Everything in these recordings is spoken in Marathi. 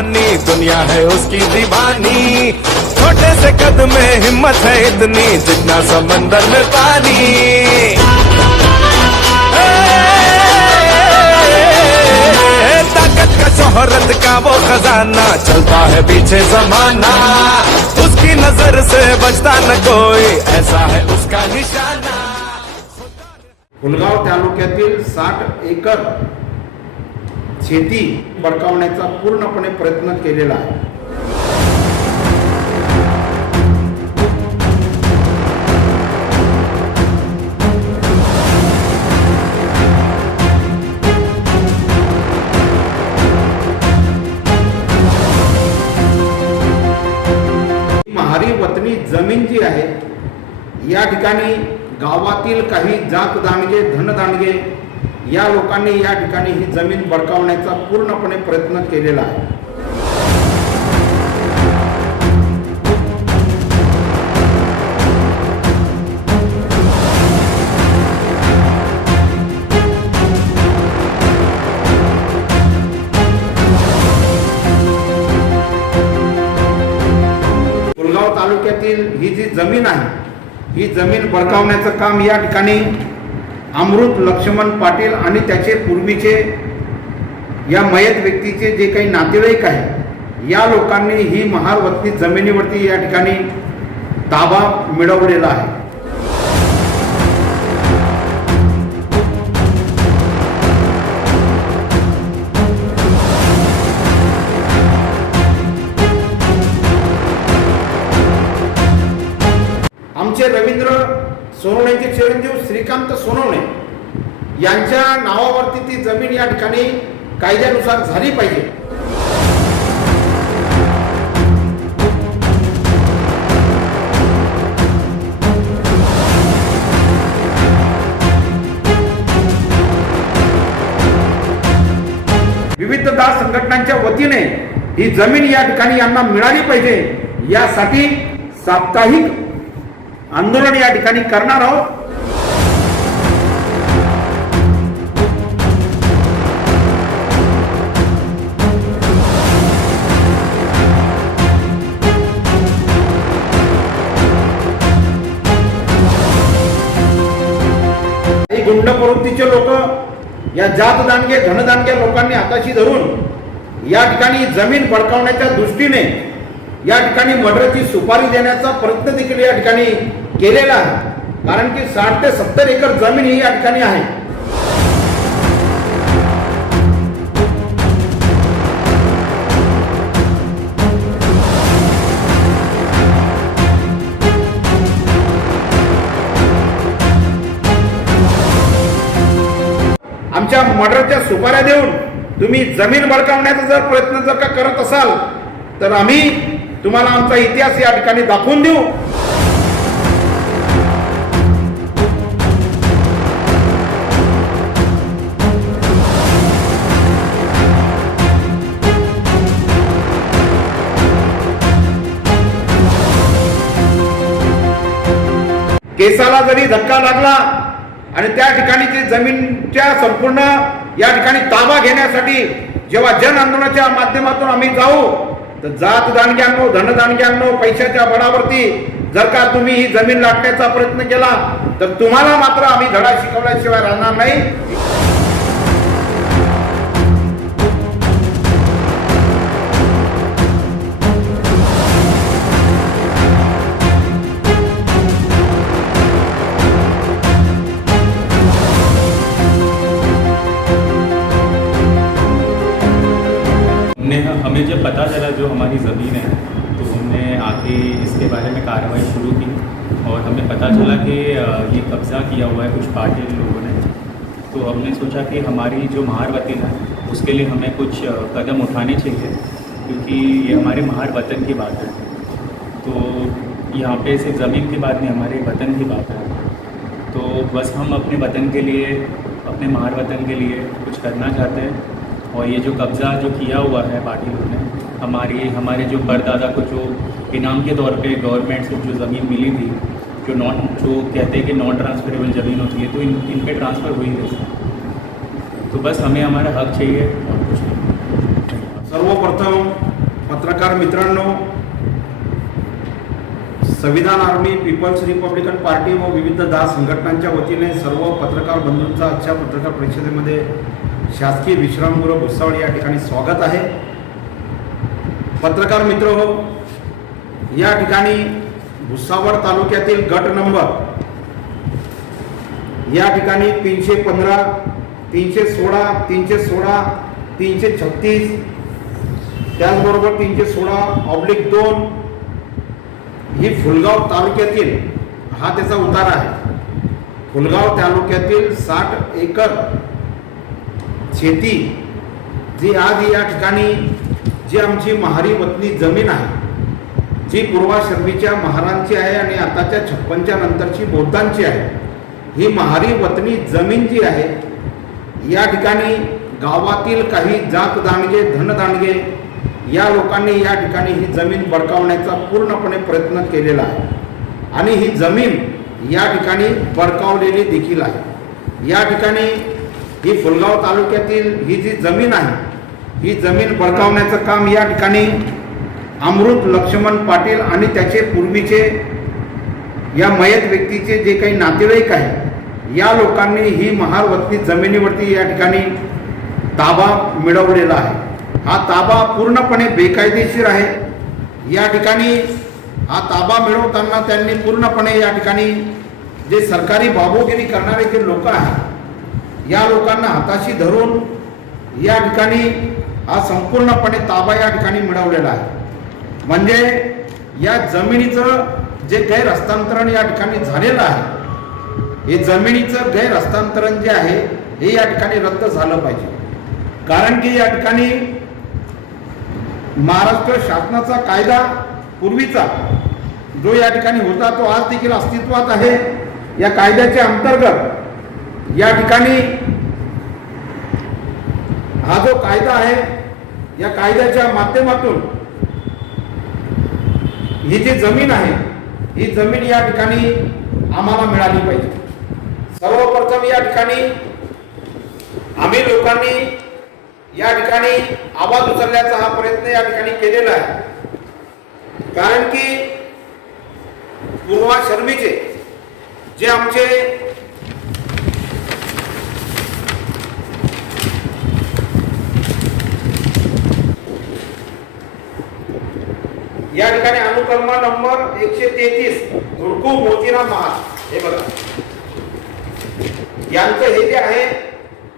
रानी, दुनिया है उसकी दीवानी। छोटे से कद में हिम्मत है इतनी, जितना समंदर में पानी। ताकत का शोहरत का वो खजाना, चलता है पीछे जमाना। उसकी नजर से बचता न कोई, ऐसा है उसका निशाना। फुलगाव तालुक्यातील 60 एकर शेती बळकावण्याचा पूर्णपणे प्रयत्न केलेला आहे। महारी वतनी जमीन जी आहे या ठिकाणी गावातील काही जात दांडगे धनदांडगे या लोकांनी या ठिकाणी ही जमीन बळकावण्याचा पूर्णपणे प्रयत्न केलेला आहे। फुलगाव तालुक्यातील ही जी जमीन आहे ही जमीन बळकावण्याचं काम या ठिकाणी अमृत लक्ष्मण पाटील आणि त्याचे पूर्वीचे या मयत व्यक्तीचे जे काही नातेवाईक आहे या लोकांनी ही महार वतनी जमिनीवरती या ठिकाणी ताबा मिळवलेला आहे। आमचे रवींद्र सोनवणेचे चिरंजीव श्रीकांत सोनवणे यांच्या नावावरती ती जमीन या ठिकाणी कायद्यानुसार झाली पाहिजे। विविध दास संघटनांच्या वतीने ही जमीन या ठिकाणी यांना मिळाली पाहिजे यासाठी साप्ताहिक आंदोलन या ठिकाणी करणार आहोत। गुंड प्रवृत्तीचे लोक या जात दांडगे धनदांडग्या लोकांनी हाताशी धरून या ठिकाणी जमीन बळकावण्याच्या दृष्टीने या ठिकाणी मर्डरची सुपारी देण्याचा प्रयत्न देखील या ठिकाणी केलेला आहे। कारण की 60 ते 70 एकर जमीन ही या ठिकाणी आहे। आमच्या मर्डरच्या सुपाऱ्या देऊन तुम्ही जमीन बळकावण्याचा जर प्रयत्न जर का करत असाल तर आम्ही तुम्हाला आमचा इतिहास या ठिकाणी दाखवून देऊ। केसाला जरी धक्का लागला आणि त्या ठिकाणी ते जमीनच्या संपूर्ण या ठिकाणी ताबा घेण्यासाठी जेव्हा जन आंदोलनाच्या माध्यमातून आम्ही जाऊ तर जात दांडग्यांनो धनदांडग्यांनो पैशाच्या बळावरती जर का तुम्ही ही जमीन लाटण्याचा प्रयत्न केला तर तुम्हाला मात्र आम्ही धडा शिकवल्याशिवाय राहणार नाही। हमें जब पता चला जो हमारी ज़मीन है तो हमने आके इसके बारे में कार्रवाई शुरू की और हमें पता चला कि ये कब्ज़ा किया हुआ है कुछ पार्टी लोगों ने। तो हमने सोचा कि हमारी जो महार वतन है उसके लिए हमें कुछ कदम उठाने चाहिए क्योंकि ये हमारे महार वतन की बात है। तो यहाँ पे सिर्फ ज़मीन की बात नहीं हमारे वतन की बात है। तो बस हम अपने वतन के लिए अपने महार वतन के लिए कुछ करना चाहते हैं और ये जो कब्ज़ा जो किया हुआ है पार्टी लोगों ने हमारे जो परदादा को जो इनाम के तौर पे गवर्नमेंट से जो ज़मीन मिली थी जो कहते हैं कि नॉन ट्रांसफरेबल ज़मीन होती है तो इन पे ट्रांसफ़र हुई है। तो बस हमें हमारा हक चाहिए और कुछ नहीं। सर्वप्रथम पत्रकार मित्रांनो, संविधान आर्मी, पीपल्स रिपब्लिकन पार्टी व विविध 10 संघटनांच्या वतीने सर्व पत्रकार बंधूंचा आजच्या पत्रकार परिषदेमध्ये शासकीय विश्रामगृह भुसावळ या ठिकाणी स्वागत आहे. पत्रकार मित्र हो, या ठिकाणी भुसावळ तालुक्यातील गट नंबर या ठिकाणी 315, 316, 316, 336, त्याचबरोबर 316/2 ही फुलगाव तालुक्यातील हा त्याचा उतारा आहे. फुलगाव तालुक्यातील 60 एकर शेती जी आज या ठिकाणी जी आमची महारी वतनी जमीन आहे, जी पूर्वाश्रमीच्या महारांची आहे आणि आताच्या 56च्या नंतरची बौद्धांची आहे, ही महारी वतनी जमीन जी आहे या ठिकाणी गावातील काही जात दांडगे, धन दांडगे या लोकांनी या ठिकाणी ही जमीन बळकावण्याचा पूर्णपणे प्रयत्न केलेला आहे आणि ही जमीन या ठिकाणी बळकावलेली देखील आहे. या ठिकाणी ही फुलगाव तालुक्यातील ही जी जमीन आहे, ही जमीन बळकावण्याचं काम या ठिकाणी अमृत लक्ष्मण पाटील आणि त्याचे पूर्वीचे या मयत व्यक्तीचे जे काही नातेवाईक आहे या लोकांनी ही महार वतनी जमिनीवरती या ठिकाणी ताबा मिळवलेला आहे. हा ताबा पूर्णपणे बेकायदेशीर आहे. या ठिकाणी हा ताबा मिळवताना त्यांनी पूर्णपणे या ठिकाणी जे सरकारी बाबूगिरी करणारे जे लोक आहेत या लोकांना हाताशी धरून या ठिकाणी हा संपूर्णपणे ताबा या ठिकाणी मिळवलेला आहे. म्हणजे या जमिनीचं जे गैर हस्तांतरण या ठिकाणी झालेलं आहे, हे जमिनीचं गैर हस्तांतरण जे आहे हे या ठिकाणी रद्द झालं पाहिजे. कारण की या ठिकाणी महाराष्ट्र शासनाचा कायदा पूर्वीचा जो या ठिकाणी होता तो आज देखील अस्तित्वात आहे. या कायद्याच्या अंतर्गत या ठिकाणी हा जो कायदा आहे या कायद्याच्या माध्यमातून ही जी जमीन आहे ही जमीन या ठिकाणी आम्हाला मिळाली पाहिजे. सर्वप्रथम या ठिकाणी आम्ही लोकांनी या ठिकाणी आवाज उचलण्याचा हा प्रयत्न या ठिकाणी केलेला आहे. कारण की पूर्वाश्रमीचे जे आमचे या ठिकाणी अनुक्रम नंबर 133 धुडकू मोतीराम महार, हे बघा यांचं हे जे आहे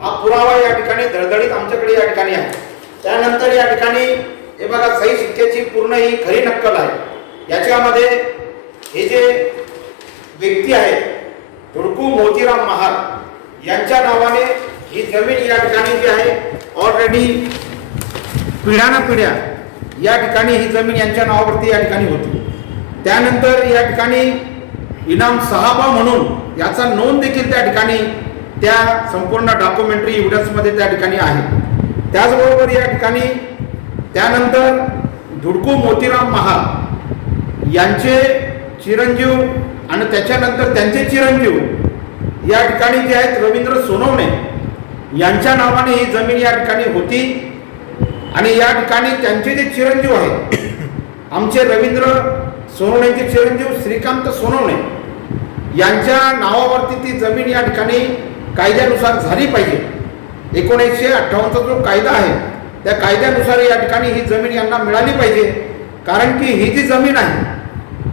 हा पुरावा या ठिकाणी धडधडीत आमच्याकडे या ठिकाणी आहे. त्यानंतर या ठिकाणी हे बघा सही शिक्क्याची पूर्ण ही खरी नक्कल आहे. याच्यामध्ये हे जे व्यक्ती आहेत धुडकू मोतीराम महार यांच्या नावाने ही जमीन या ठिकाणी जी आहे ऑलरेडी पिढ्यानपिढ्या या ठिकाणी ही जमीन यांच्या नावावरती या ठिकाणी होती. त्यानंतर या ठिकाणी इनाम साहबा म्हणून याचा नोंद देखील त्या ठिकाणी त्या संपूर्ण डॉक्युमेंटरी एव्हिडन्समध्ये त्या ठिकाणी आहे. त्याचबरोबर या ठिकाणी त्यानंतर धुडकू मोतीराम महार यांचे चिरंजीव आणि त्याच्यानंतर त्यांचे चिरंजीव या ठिकाणी जे आहेत रवींद्र सोनवणे यांच्या नावाने ही जमीन या ठिकाणी होती. आणि या ठिकाणी त्यांचे जे चिरंजीव आहेत आमचे रवींद्र सोनवणेचे चिरंजीव श्रीकांत सोनवणे यांच्या नावावरती ती जमीन या ठिकाणी कायद्यानुसार झाली पाहिजे. 1958चा जो कायदा आहे त्या कायद्यानुसार या ठिकाणी ही जमीन यांना मिळाली पाहिजे. कारण की ही जी जमीन आहे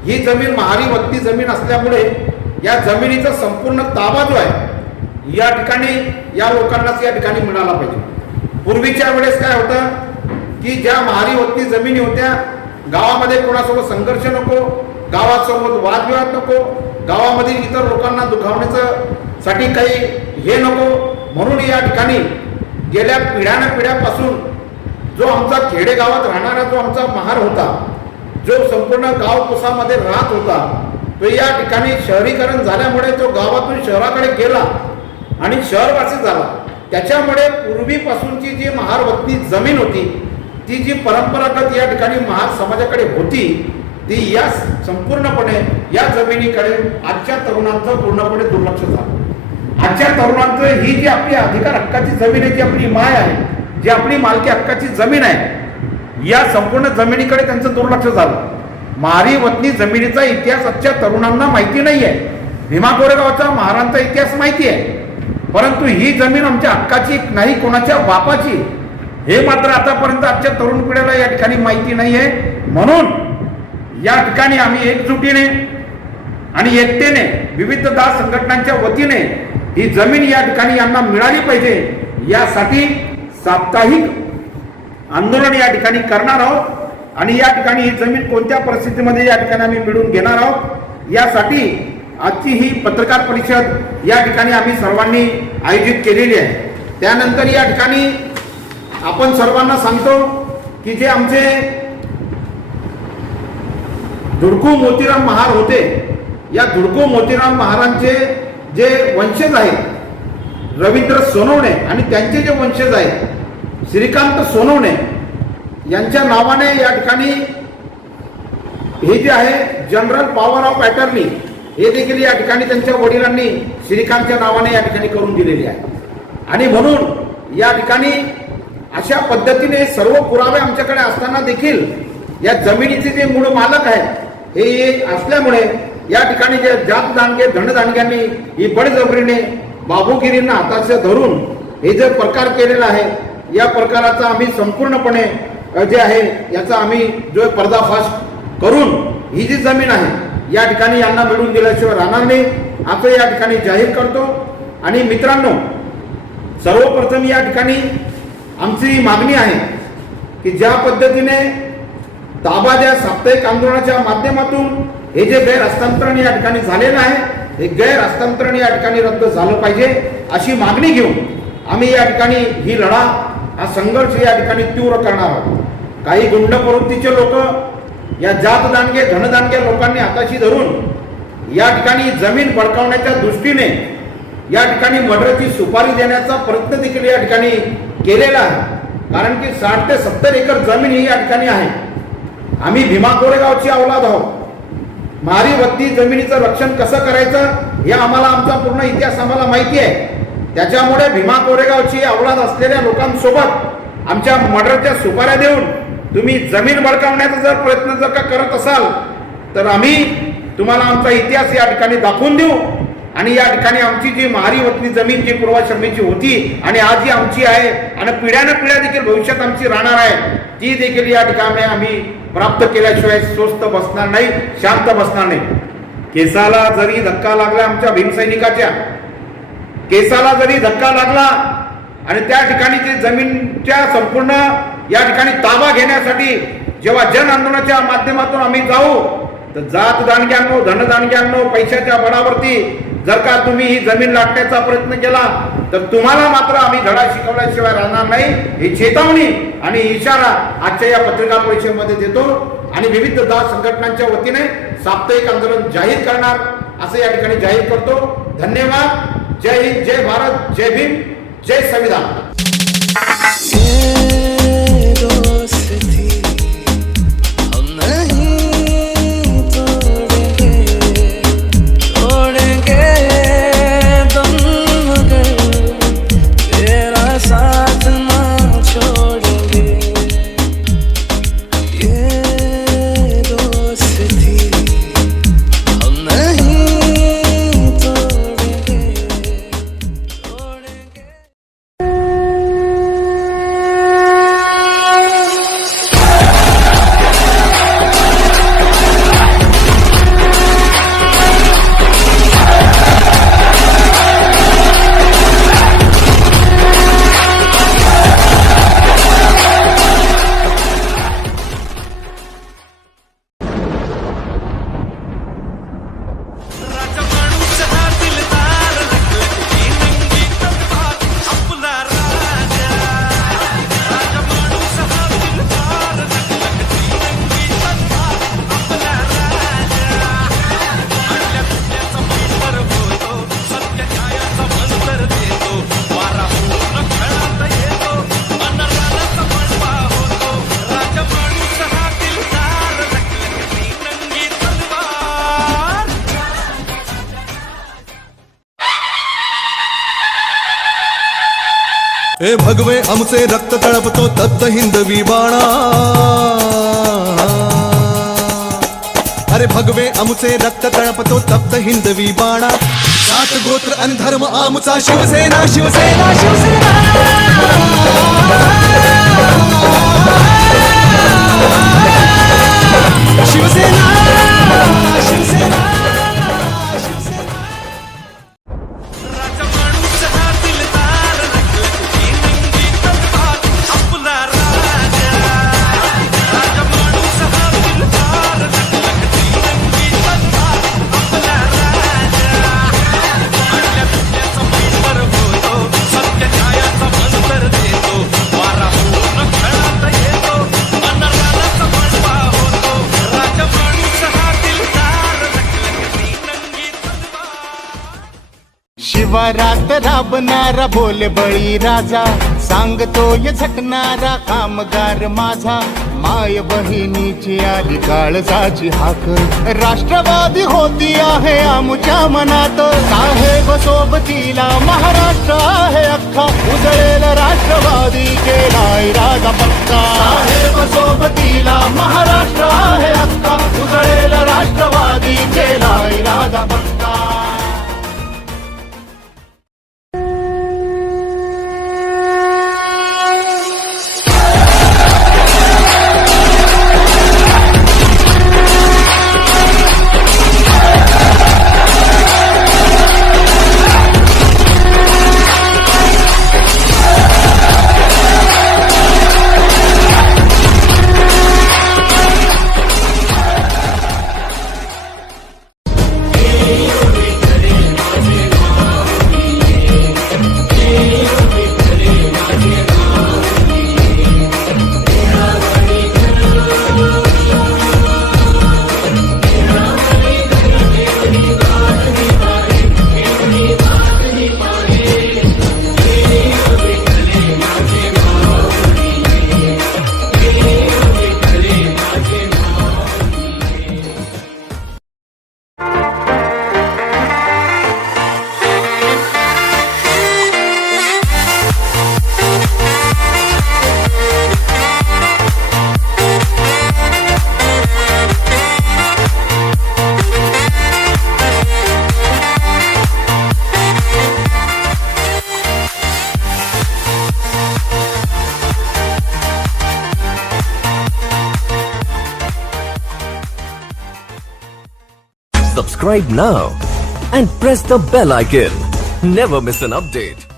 ही जमीन महारी वतनी जमीन असल्यामुळे या जमिनीचा संपूर्ण ताबा जो आहे या ठिकाणी या लोकांनाच या ठिकाणी मिळाला पाहिजे. पूर्वीच्या वेळेस काय होतं की ज्या महारी वतनी जमिनी होत्या गावामध्ये कोणासोबत संघर्ष नको, गावासोबत वादविवाद नको, गावामधील इतर लोकांना दुखावण्याचं साठी काही हे नको, म्हणून या ठिकाणी गेल्या पिढ्यापासून जो आमचा खेडेगावात राहणारा जो आमचा महार होता, जो संपूर्ण गाव कुसामध्ये राहत होता, तो या ठिकाणी शहरीकरण झाल्यामुळे तो गावातून शहराकडे गेला आणि शहरवासी झाला. त्याच्यामुळे पूर्वीपासूनची जी महार वतनी जमीन होती ती जी परंपरागत या ठिकाणी महार समाजाकडे होती ती या संपूर्णपणे या जमिनीकडे आजच्या तरुणांचं पूर्णपणे दुर्लक्ष झालं. आजच्या तरुणांचं ही जी आपली अधिकार हक्काची जमीन आहे, जी आपली माय आहे, जी आपली मालकी हक्काची जमीन आहे, या संपूर्ण जमिनीकडे त्यांचं दुर्लक्ष झालं. महारी वतनी जमिनीचा इतिहास आजच्या तरुणांना माहिती नाहीये. भीमा कोरेगावचा महारांचा इतिहास माहिती आहे, परंतु ही जमीन आमच्या हक्काची नाही, कोणाच्या बापाची, हे मात्र आतापर्यंत आजच्या तरुण पिढीला या ठिकाणी माहिती नाहीये. म्हणून या ठिकाणी आम्ही एकजुटीने आणि एकतेने विविध दास संघटनांच्या वतीने ही जमीन या ठिकाणी यांना मिळाली पाहिजे, यासाठी साप्ताहिक आंदोलन या ठिकाणी करणार आहोत. आणि या ठिकाणी ही जमीन कोणत्या परिस्थितीमध्ये या ठिकाणी आम्ही मिळवून घेणार आहोत, यासाठी आजची ही पत्रकार परिषद या ठिकाणी आम्ही सर्वांनी आयोजित केलेली आहे. त्यानंतर या ठिकाणी आपण सर्वांना सांगतो की जे आमचे धुडकू मोतीराम महार होते, या धुडकू मोतीराम महारांचे जे वंशज आहेत रवींद्र सोनवणे आणि त्यांचे जे वंशज आहेत श्रीकांत सोनवणे यांच्या नावाने या ठिकाणी हे जे आहे जनरल पॉवर ऑफ अटर्नी हे देखील या ठिकाणी त्यांच्या वडिलांनी श्रीकांतच्या नावाने या ठिकाणी करून दिलेले आहे. आणि म्हणून या ठिकाणी अशा पद्धतीने सर्व पुरावे आमच्याकडे असताना देखील या जमिनीचे जे मूळ मालक आहेत हे असल्यामुळे या ठिकाणी जे जात दांडगे धनदांडग्यांनी ही बळजबरीने बाबूगिरींना हाताचे धरून हे जे प्रकार केलेला आहे, या प्रकाराचा आम्ही संपूर्णपणे जे आहे याचा आम्ही जो पर्दाफाश करून ही जी जमीन आहे या ठिकाणी यांना मिळवून दिल्याशिवाय राहणार नाही असं या ठिकाणी जाहीर करतो. आणि मित्रांनो, सर्वप्रथम या ठिकाणी आमची मागणी आहे की ज्या पद्धतीने ताबा ज्या साप्ताहिक आंदोलनाच्या माध्यमातून हे जे गैर हस्तांतरण या ठिकाणी झालेलं आहे, हे गैर हस्तांतरण या ठिकाणी रद्द झालं पाहिजे अशी मागणी घेऊन आम्ही या ठिकाणी ही लढा हा संघर्ष या ठिकाणी तीव्र करणार आहोत. काही गुंड प्रवृत्तीचे लोक या जात दांडगे धनदांडगे लोकांनी हाताशी धरून या ठिकाणी जमीन बळकावण्याच्या दृष्टीने या ठिकाणी मर्डरची सुपारी देण्याचा प्रयत्न देखील या ठिकाणी केलेला आहे. कारण की 60 ते 70 एकर जमीन ही या ठिकाणी आहे. आम्ही भीमा कोरेगावची औलाद आहोत. महारी वतनी जमिनीचं रक्षण कसं करायचं हे आम्हाला आमचा पूर्ण इतिहास आम्हाला माहिती आहे. त्याच्यामुळे भीमा कोरेगावची औलाद असलेल्या लोकांसोबत आमच्या मर्डरच्या सुपाऱ्या देऊन तुम्ही जमीन बळकावण्याचा जर प्रयत्न जर का करत असाल तर आम्ही तुम्हाला आमचा इतिहास या ठिकाणी दाखवून देऊ. आणि या ठिकाणी आमची जी महारी वतनी जमीन जी पूर्वाश्रमीची होती आणि आज जी आमची आहे आणि पिढ्यानं पिढ्या देखील भविष्यात आमची राहणार आहे, ती देखील या ठिकाणी आम्ही प्राप्त केल्याशिवाय स्वस्थ बसणार नाही, शांत बसणार नाही. केसाला जरी धक्का लागला, आमच्या भीमसैनिकाच्या केसाला जरी धक्का लागला आणि त्या ठिकाणी जे जमीनच्या संपूर्ण या ठिकाणी ताबा घेण्यासाठी जेव्हा जन आंदोलनाच्या माध्यमातून आम्ही जाऊ तर जात दांडग्यांनो धनदांडग्यांनो पैशाच्या बळावरती जर का तुम्ही ही जमीन लाटण्याचा प्रयत्न केला तर तुम्हाला मात्र आम्ही धडा शिकवल्याशिवाय राहणार नाही, ही चेतावणी आणि इशारा आजच्या या पत्रकार परिषदेमध्ये देतो. आणि विविध दास संघटनांच्या वतीने साप्ताहिक आंदोलन जाहीर करणार असं या ठिकाणी जाहीर करतो. धन्यवाद. जय हिंद, जय भारत, जय भीम, जय संविधान. ए भगवे आमचे रक्त तळपतो तप्त हिंदवी बाणा अरे भगवे आमचे रक्त तळपतो तप्त हिंदवी बाणा सात गोत्र आणि धर्म आमचा शिवसेना शिवसेना शिवसेना शिवसेना शिवसेना शिवारात राबणारा बोल बळी राजा सांगतोय झटणारा कामगार माझा माय बहिणीची आली काळजाची हाक राष्ट्रवादी होती आहे आमच्या मनात साहेब सोबतीला महाराष्ट्र आहे अख्खा उजळेल राष्ट्रवादी केला इरादा पक्का साहेब सोबतीला महाराष्ट्र आहे अख्खा उजळेल राष्ट्रवादी केला इरादा पक्का. Subscribe now and press the bell icon. Never miss an update.